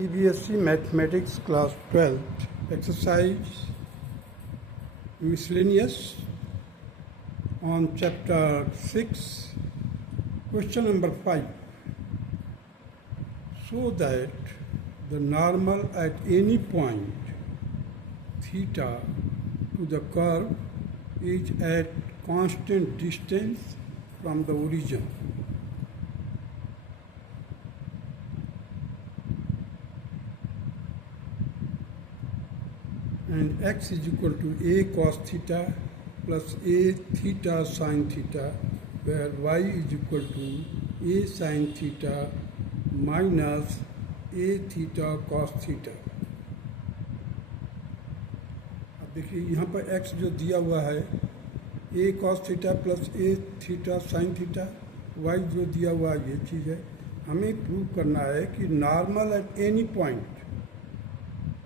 CBSE Mathematics Class 12 Exercise Miscellaneous on Chapter 6, Question number 5. So that the normal at any point theta to the curve is at constant distance from the origin. And x is equal to a cos theta plus a theta sin theta, where y is equal to a sin theta minus a theta cos theta. अब देखिए यहाँ पर x जो दिया हुआ है a cos theta plus a theta sin theta, y जो दिया हुआ है ये चीज़ है. हमें प्रूव करना है कि normal at any point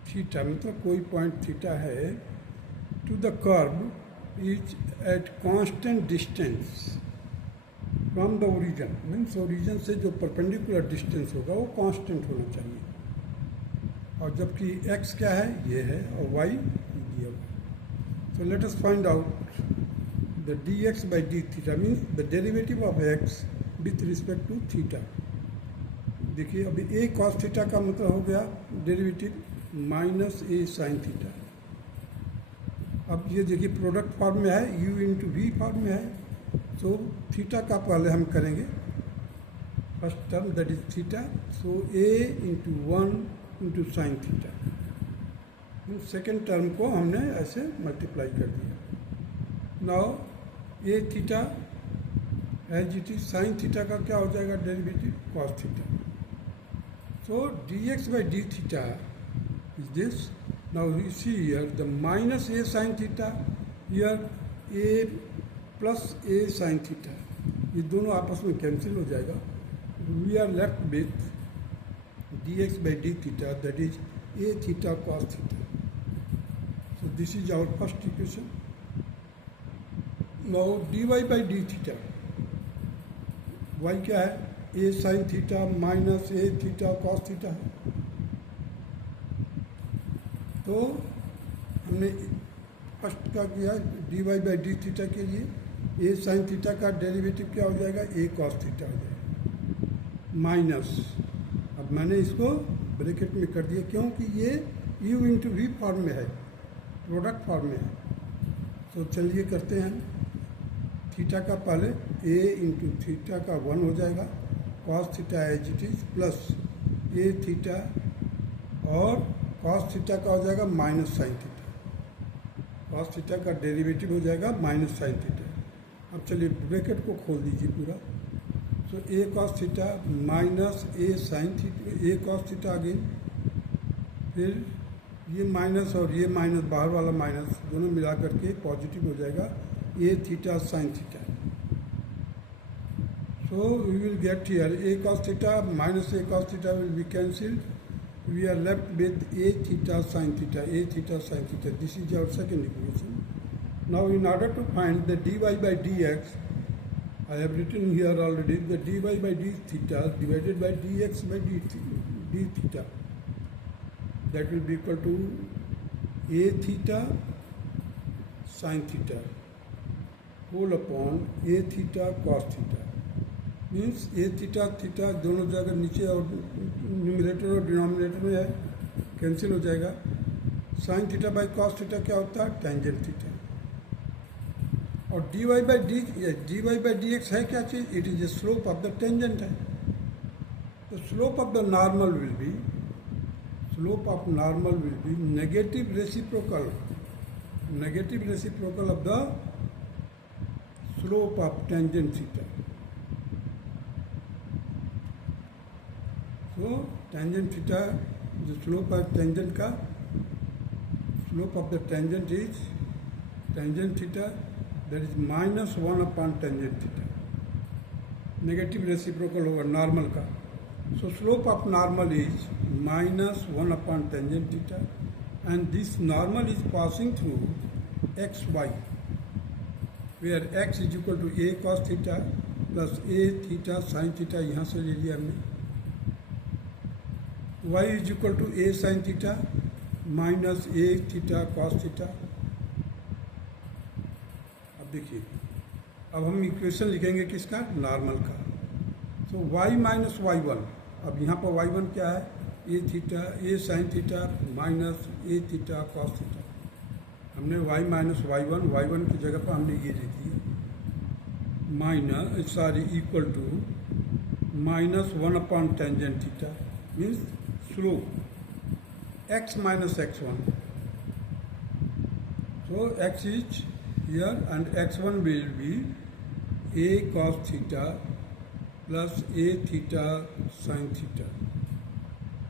theta, मतलब कोई पॉइंट थीटा है, to the curve is at constant distance from the origin. Means origin से जो परपेंडिकुलर डिस्टेंस होगा वो कांस्टेंट होना चाहिए. और जबकि x क्या है, ये है, और y दिया हुआ. So let us find out the dx by d theta, means the derivative of x with respect to theta. देखिए अभी a cos थीटा का मतलब हो गया derivative minus a sine theta. अब ये देखिए प्रोडक्ट फॉर्म में है, u इंटू वी फॉर्म में है. सो थीटा का पहले हम करेंगे first term, that is theta. So a into one into sine theta. Second term को हमने ऐसे मल्टीप्लाई कर दिया. Now a theta as it is sine theta का क्या हो जाएगा derivative, cos theta. So dx by d theta is this. Now you see here the minus a sin theta, here a plus a sin theta, ये दोनों आपस में cancel हो जाएगा. We are left with dx by d theta, that is a theta cos theta. So this is our first equation. Now dy by d theta, y क्या है, a sin theta minus a theta cos theta है. तो हमने first का किया dy by D theta के लिए a sign theta का डेरिवेटिव क्या हो जाएगा, a cos थीटा हो जाएगा माइनस. अब मैंने इसको ब्रैकेट में कर दिया क्योंकि ये u इंटू वी फॉर्म में है, प्रोडक्ट फॉर्म में है. तो चलिए करते हैं. थीटा का पहले a इंटू थीटा का 1 हो जाएगा, cos theta as it is plus a theta, और cos थीटा का हो जाएगा minus sine theta. cos theta का डेरिवेटिव हो जाएगा माइनस साइन थीटा. अब चलिए ब्रैकेट को खोल दीजिए पूरा. सो a cos theta minus a sine theta, a cos theta again, फिर ये माइनस और ये माइनस, बाहर वाला माइनस दोनों मिला करके पॉजिटिव हो जाएगा a theta sine theta. So we will get here a cos theta minus a cos theta will be cancelled. We are left with a theta sin theta, a theta sin theta. This is our second equation. Now in order to find the dy by dx, I have written here already the dy by d theta divided by dx by d theta. That will be equal to a theta sin theta whole upon a theta cos theta. Means A theta theta दोनों जगह नीचे और numerator और denominator में है, cancel हो जाएगा. Sine theta by cos theta क्या होता है, टेंजेंट थीटा. और dy by dx है क्या चीज़, it is a slope of the tangent है. तो slope of the normal will be negative reciprocal of the slope of tangent theta. तो टेंजेंट थीटा, जो स्लोप है टेंजेंट का, slope of the tangent is tangent theta, that is minus 1 upon tangent theta. Negative reciprocal होगा normal का. So slope of normal is minus 1 upon tangent theta, and this normal is passing through x y, where x is equal to a cos theta plus a theta sine theta. यहाँ से ले लिया हमने y is equal to a sine theta minus a theta cos theta. अब देखिए, अब हम equation लिखेंगे किसका, नॉर्मल का। तो y माइनस वाई वन, अब यहाँ पर y1 क्या है, a theta a sine theta minus a theta cos theta. हमने y माइनस वाई वन की जगह पर हमने ये लिख दिया minus equal to -1 tangent theta means slope x minus x1. So x is here and x1 will be a cos theta plus a theta sin theta.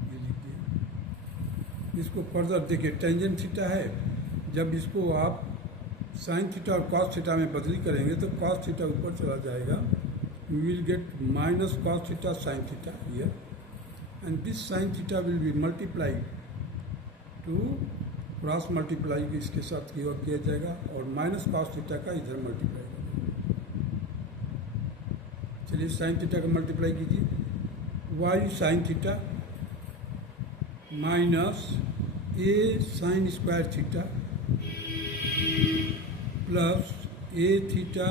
ये लिखिए। इसको फर्दर देखिए, टेंजेंट थीटा है, जब इसको आप साइन थीटा और cos theta में बदली करेंगे तो कॉस थीटा ऊपर चला जाएगा, you will get minus cos theta sin theta here, and this sin theta will be multiplied to cross multiply इसके साथ किया जाएगा और माइनस कॉस थीटा का इधर मल्टीप्लाई करेंगे। चलिए साइन थीटा का मल्टीप्लाई कीजिए, y sine theta minus a sine square theta plus a theta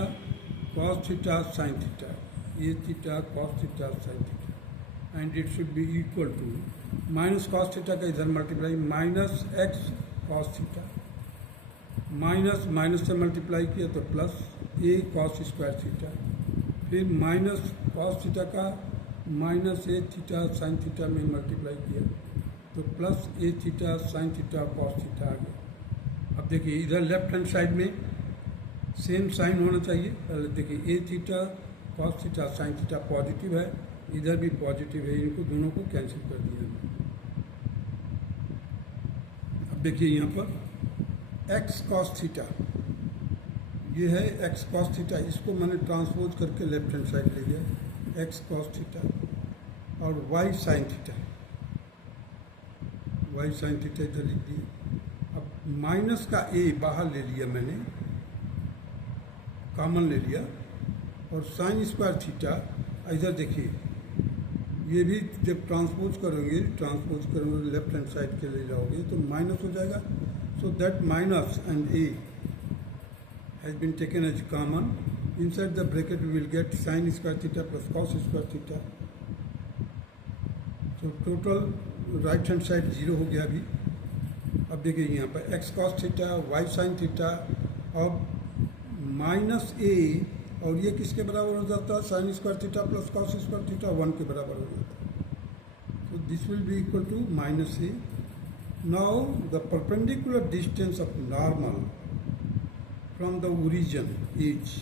cos theta sine theta, a theta cos theta sine theta, and it should be equal to minus cos theta का इधर multiply minus x cos theta, minus minus से multiply किया तो plus a cos square theta, फिर minus cos theta का minus a theta sine theta में multiply किया तो plus a theta sine theta cos theta आ गया। अब देखिए इधर लेफ्ट हैंड साइड में सेम साइन होना चाहिए। पहले देखिए a theta cos theta sine theta positive है, इधर भी पॉजिटिव है, इनको दोनों को कैंसिल कर दिया। अब देखिए यहाँ पर एक्स कॉस थीटा, ये है एक्स कॉस थीटा, इसको मैंने ट्रांसपोज करके लेफ्ट हैंड साइड ले लिया, एक्स कॉस थीटा, और y sine theta, y sine theta इधर लिख दिया। अब माइनस का ए बाहर ले लिया मैंने, कॉमन ले लिया, और साइन स्क्वायर थीटा इधर देखिए, ये भी जब ट्रांसपोज करोगे लेफ्ट हैंड साइड के ले जाओगे तो माइनस हो जाएगा। So that minus and a has been taken as common, inside the bracket we will get sine square theta plus cos square theta. तो टोटल राइट हैंड साइड 0 हो गया अभी। अब देखिए यहाँ पर x cos theta y sine theta, अब minus a, और ये किसके बराबर हो जाता है, sine square theta plus cos square theta 1 के बराबर हो जाता है। तो this will be equal to minus a. Now the perpendicular distance of normal from the origin is,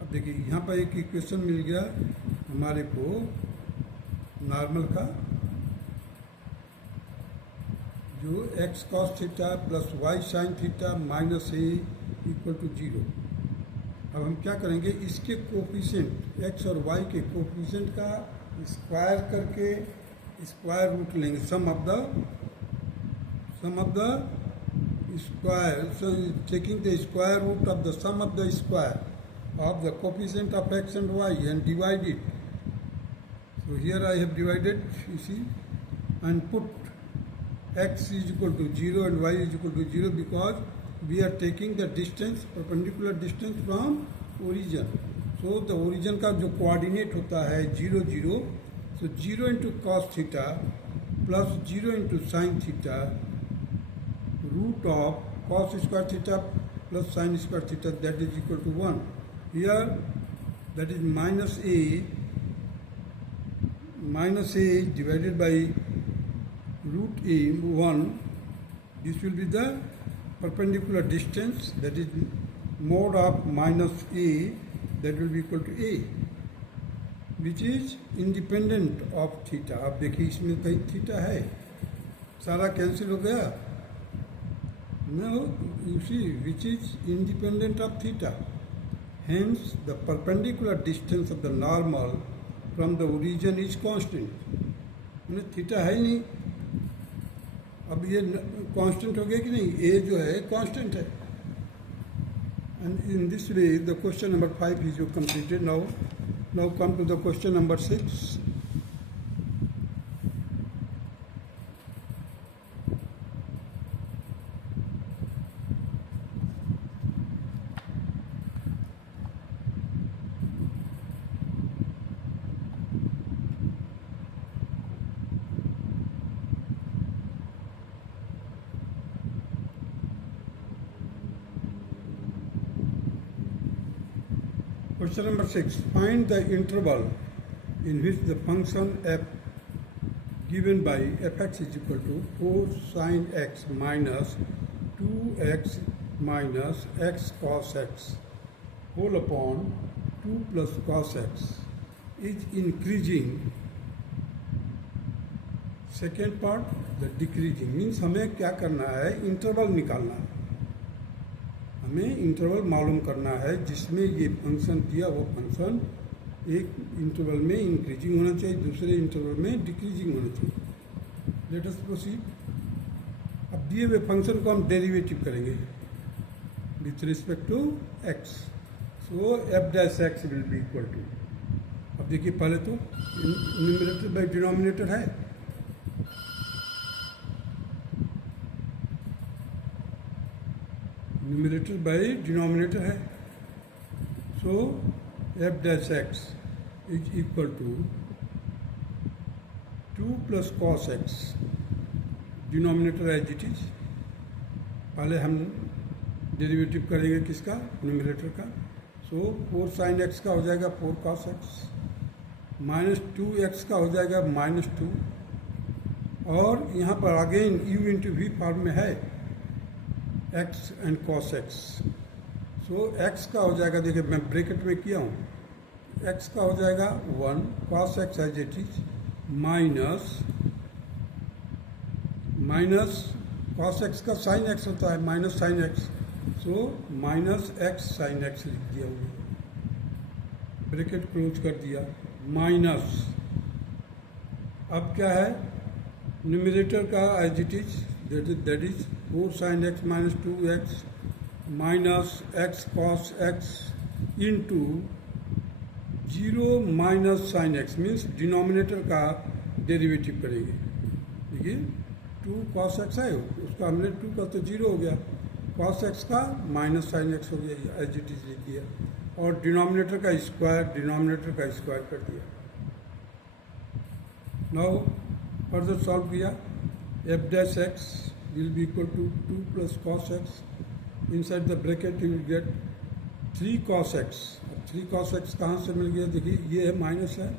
अब देखिए यहाँ पर एक इक्वेशन मिल गया हमारे को नॉर्मल का, जो x cos theta plus y sine theta minus a equal to 0। अब हम क्या करेंगे, इसके कोफिशिएंट एक्स और वाई के कोफिशिएंट का स्क्वायर करके स्क्वायर रूट लेंगे, sum of the square, so taking the square root of the sum of the square of the coefficient of x and y and divide it. So here I have divided, you see, and put x is equal to 0 and y is equal to 0 because we are taking the distance, perpendicular distance from origin. So the origin का जो coordinate होता है 0 0, so 0 into cos theta plus 0 into sin theta root of cos square theta plus sin square theta, that is equal to 1. Here that is minus a divided by root a 1, this will be the perpendicular distance, that is mod of minus a, that will be equal to a, which is independent of theta. अब देखिए इसमें कहीं theta है, सारा cancel हो गया। Now you see which is independent of theta, hence the perpendicular distance of the normal from the origin is constant. मैंने theta है ही नहीं, अब ये कांस्टेंट हो गया कि नहीं, ए जो है कांस्टेंट है। And in this way the question number 5 is completed. Now come to the question number 6। Question number 6. Find the interval in which the function f given by fx is equal to 4 sin x minus 2x minus x cos x whole upon 2 plus cos x is increasing. Second part the decreasing means हमें क्या करना है, interval निकालना है, हमें interval मालूम करना है जिसमें ये फंक्शन दिया वो फंक्शन एक इंटरवल में इंक्रीजिंग होना चाहिए, दूसरे इंटरवल में डिक्रीजिंग होना चाहिए। Let us proceed. अब दिए हुए फंक्शन को हम डेरिवेटिव करेंगे with respect to x, so f dash x will be equal to, अब देखिए पहले तो न्यूमरेटर बाई डिनोमिनेटर है, न्यूमरेटर बाई डिनोमिनेटर है, so f dash x is equal to 2 plus cos x, denominator as it is. पहले हम derivative करेंगे किसका, न्यूमरेटर का, सो 4 साइन एक्स का हो जाएगा 4 कॉस एक्स, माइनस 2x का हो जाएगा माइनस 2, और यहाँ पर again u into v form में है x and cos x, so x का हो जाएगा, देखिए मैं ब्रैकेट में किया हूँ, x का हो जाएगा 1 cos x as it is minus cos x का sin x होता है minus sin x, so minus x sin x लिख दिया हमने, ब्रैकेट क्लोज कर दिया, माइनस अब क्या है न्यूमरेटर का as it is that is 4 sin x minus 2x minus x cos x into 0 minus sine x, means denominator का डेरिवेटिव करेंगे। देखिए 2 cos x है, उसका हमने 2 का तो 0 हो गया, cos x का माइनस साइन एक्स हो गया, एज इट इज लिख दिया, और डिनोमिनेटर का स्क्वायर कर दिया। नाउ फर्दर सॉल्व किया, f dash x will be equal to 2 plus cos x, inside the bracket you will get 3 cos x। अब 3 cos x कहाँ से मिल गया, देखिए ये है माइनस है,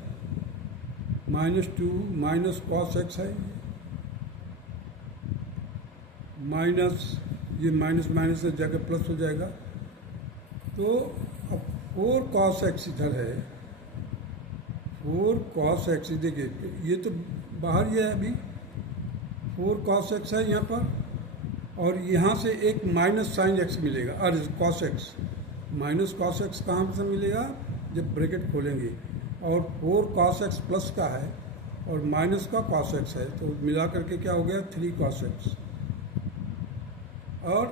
माइनस 2 माइनस कॉस एक्स है, माइनस ये माइनस माइनस से जाकर प्लस हो जाएगा, तो अब 4 cos x इधर है, 4 cos x, देखिए ये तो बाहर ही है अभी, 4 cos x है यहाँ पर, और यहाँ से एक माइनस साइन x मिलेगा, और cos x, minus cos x कहाँ से मिलेगा, जब ब्रैकेट खोलेंगे, और 4 cos x प्लस का है और माइनस का cos x है, तो मिला करके क्या हो गया 3 cos x, और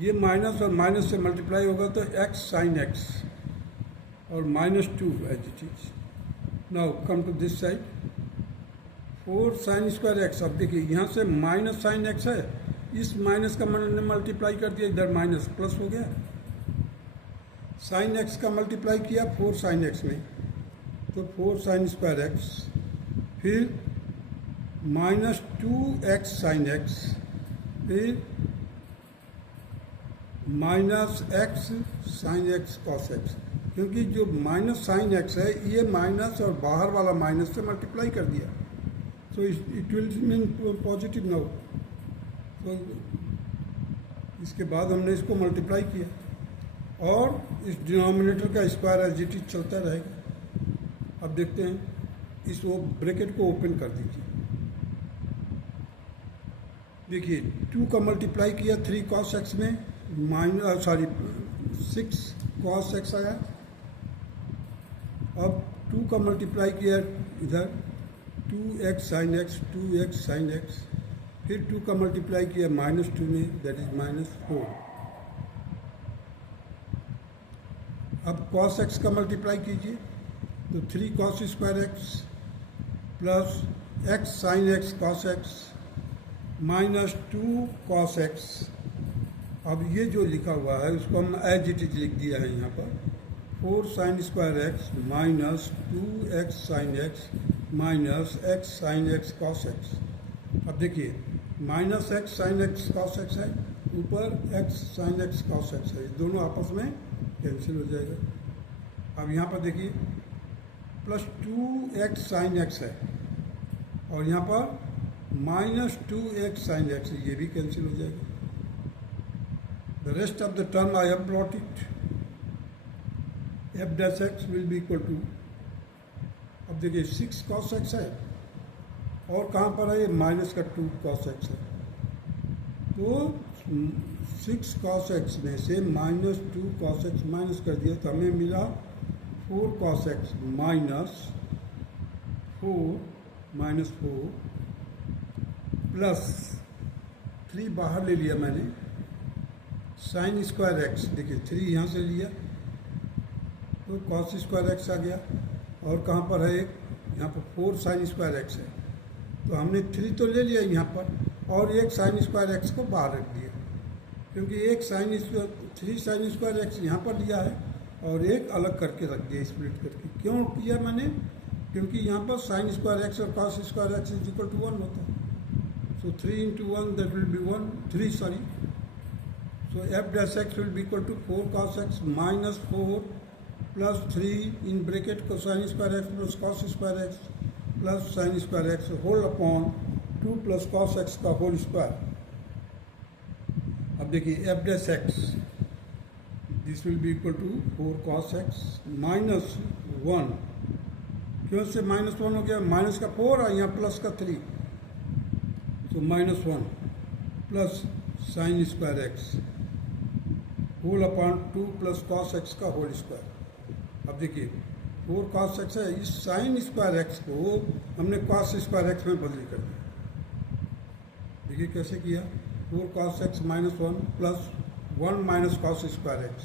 ये माइनस और माइनस से मल्टीप्लाई होगा तो x sin x और minus 2 as it is. Now come to this side, 4 sin square x, अब देखिए यहाँ से माइनस साइन x है, इस माइनस का मैंने मल्टीप्लाई कर दिया, इधर माइनस प्लस हो गया, साइन x का मल्टीप्लाई किया 4 sin x में, तो 4 sin स्क्वायर x, फिर माइनस 2x sin x, फिर minus x sin x cos x, क्योंकि जो माइनस साइन x है ये माइनस और बाहर वाला माइनस से मल्टीप्लाई कर दिया, so it will mean positive now, तो इसके बाद हमने इसको मल्टीप्लाई किया और इस डिनोमिनेटर का स्क्वायर एज इट इज चलता रहेगा। अब देखते हैं, इस वो ब्रैकेट को ओपन कर दीजिए, देखिए 2 का मल्टीप्लाई किया 3 cos x में, माइनस 6 cos x आया, अब 2 का मल्टीप्लाई किया इधर 2x sin x, 2x sin x, फिर 2 का मल्टीप्लाई किया माइनस 2 में, दैट इज माइनस 4, अब cos x का मल्टीप्लाई कीजिए तो 3 cos square x plus x sin x cos x minus 2 cos x, अब ये जो लिखा हुआ है उसको हम एज इट इज लिख दिया है यहाँ पर, 4 sin square x minus 2x sin x minus x sin x cos x। अब देखिए minus x sin x cos x है, ऊपर x sin x cos x है, दोनों आपस में कैंसिल हो जाएगा। अब यहाँ पर देखिए +2x sin x है और यहाँ पर -2x sin x है, ये भी कैंसिल हो जाएगा। The rest of the term I have brought it, f dash x will be equal to, अब देखिए 6 cos x है और कहाँ पर है ये -2 cos x है, तो 6 cos x में से -2 cos x माइनस कर दिया तो हमें मिला 4 cos x -4 प्लस 3 बाहर ले लिया मैंने, sin स्क्वायर x, देखिए 3 यहाँ से लिया तो cos स्क्वायर x आ गया और कहाँ पर है एक, यहाँ पर 4 sin स्क्वायर x है, तो हमने 3 तो ले लिया यहाँ पर और एक sin स्क्वायर x को बाहर रख दिया, क्योंकि एक 3 sin स्क्वायर x यहाँ पर लिया है और एक अलग करके रख दिया, स्प्लिट करके। क्यों किया मैंने? क्योंकि यहाँ पर sin स्क्वायर x और cos square x is equal to 1 होता है, so 3 into 1 that will be 3 sorry, so f dash x will be equal to 4 cos x -4 plus 3 in bracket sin square x plus cos square x plus sin square x whole upon 2 plus cos x का whole square. अब देखिए f dash x this will be equal to 4 cos x -1, क्यों से -1 हो गया, minus का 4 और यहाँ प्लस का 3, तो -1 plus sin square x whole upon 2 plus cos x का होल स्क्वायर। अब देखिए 4 cos x है, इस sin स्क्वायर x को हमने cos स्क्वायर x में बदली कर दिया। देखिए कैसे किया, 4 cos x -1 plus 1 minus cos square x,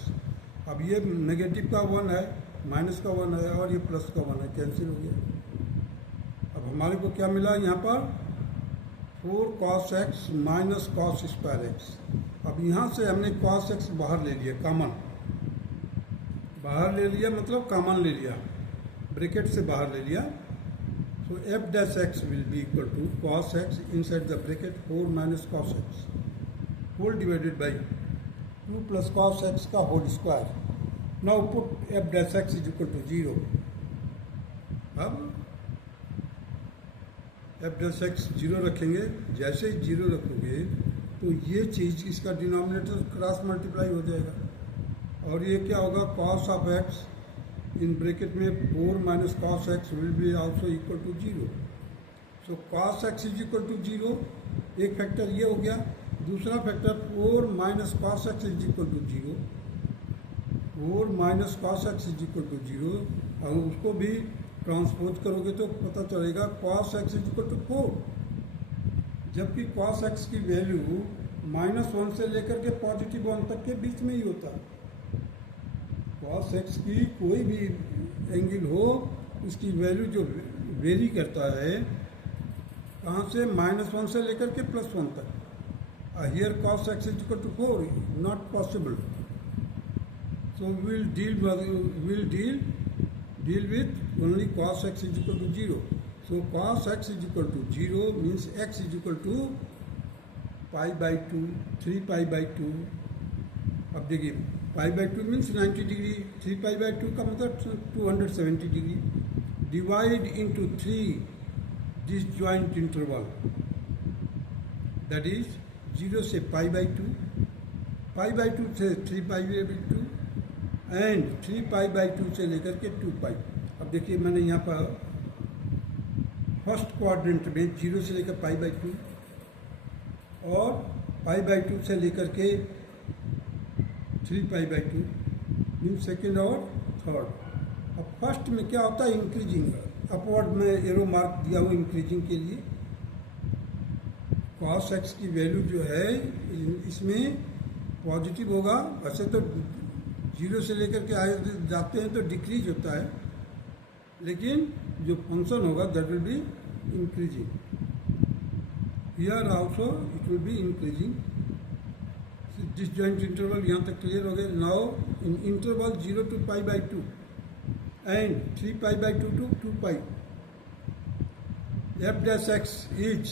अब ये नेगेटिव का 1 है, माइनस का 1 है और ये प्लस का 1 है, कैंसिल हो गया। अब हमारे को क्या मिला यहाँ पर 4 cos x minus cos square x। अब यहाँ से हमने cos x बाहर ले लिया, कॉमन बाहर ले लिया, मतलब कॉमन ले लिया, ब्रैकेट से बाहर ले लिया, so f dash x will be equal to cos x inside the bracket 4 minus cos x whole divided by 2 plus cos x का whole square. Now put f dash x is equal to 0। अब f dash x 0 रखेंगे, जैसे ही 0 रखोगे तो ये चीज़ इसका denominator cross multiply हो जाएगा और ये क्या होगा, cos of x in bracket में 4 minus cos x will be also equal to 0। So cos x is equal to 0, एक फैक्टर ये हो गया, दूसरा factor 4 minus cos x is equal to 0, 4 minus cos x is equal to 0, और उसको भी transpose करोगे तो पता चलेगा cos x is equal to 4, जबकि cos x की वैल्यू -1 से लेकर के +1 तक के बीच में ही होता है। cos x की कोई भी एंगल हो, उसकी वैल्यू जो वेरी करता है कहाँ से, -1 से लेकर के +1 तक। Here cos x is equal to 4, not possible, so we'll deal with only cos x is equal to 0. So cos x is equal to 0 means x is equal to pi by 2, 3 pi by 2। अब देखिए pi by 2 means 90 degree, 3 pi by 2 का मतलब 270 degree, divide into 3 disjoint interval, that is 0 से pi by 2, pi by 2 से 3 pi by 2 and 3 pi by 2 से लेकर के 2 pi। अब देखिए मैंने यहाँ पर फर्स्ट क्वाड्रेंट में 0 से लेकर pi by 2 और pi by 2 से लेकर के 3 pi by 2 मीन सेकेंड और थर्ड। अब फर्स्ट में क्या होता है, इंक्रीजिंग, अपवर्ड में एरो मार्क दिया हुआ इंक्रीजिंग के लिए। cos x की वैल्यू जो है इसमें पॉजिटिव होगा, वैसे तो 0 से लेकर के आगे जाते हैं तो डिक्रीज होता है, लेकिन जो फंक्शन होगा that will be increasing, here also it will be increasing. Disjoint interval यहाँ तक क्लियर हो गया। Now in interval 0 to pi by 2 and 3 pi by 2 to 2 pi, f dash x is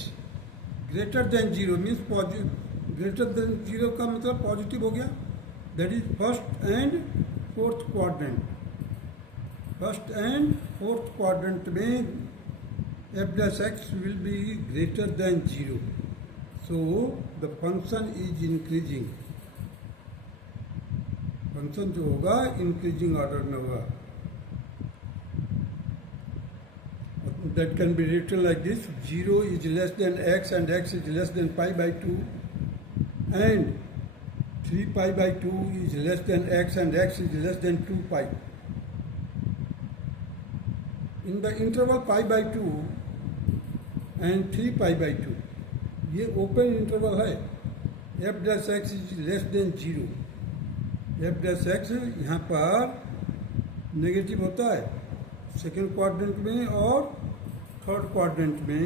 greater than 0 means positive, greater than 0 का मतलब positive हो गया, that is first and fourth quadrant, first and fourth quadrant में f dash x will be greater than 0. So the function is increasing. Function जो होगा increasing order में होगा. That can be written like this: 0 is less than x and x is less than pi by 2, and 3 pi by 2 is less than x and x is less than 2 pi. In the interval pi by 2 and 3 pi by 2, ये open interval है. f dash x is less than 0. f dash x यहाँ पर negative होता है second quadrant में, और third quadrant में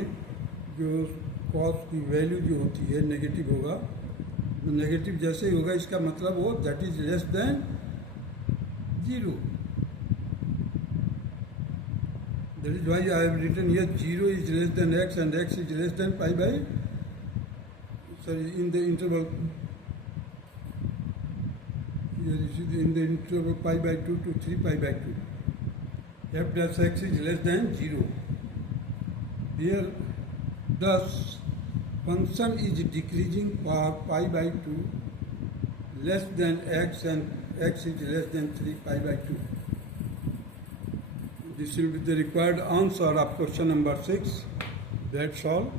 जो कॉस की वैल्यू जो होती है नेगेटिव होगा. नेगेटिव जैसे ही होगा इसका मतलब वो that is less than 0. That is why I have written here 0 is less than x and x is less than pi by, sorry, in the interval pi by 2 to 3 pi by 2, f dash x is less than 0. Here thus function is decreasing for pi by 2 less than x and x is less than 3 pi by 2. This will be the required answer of question number 6. That's all.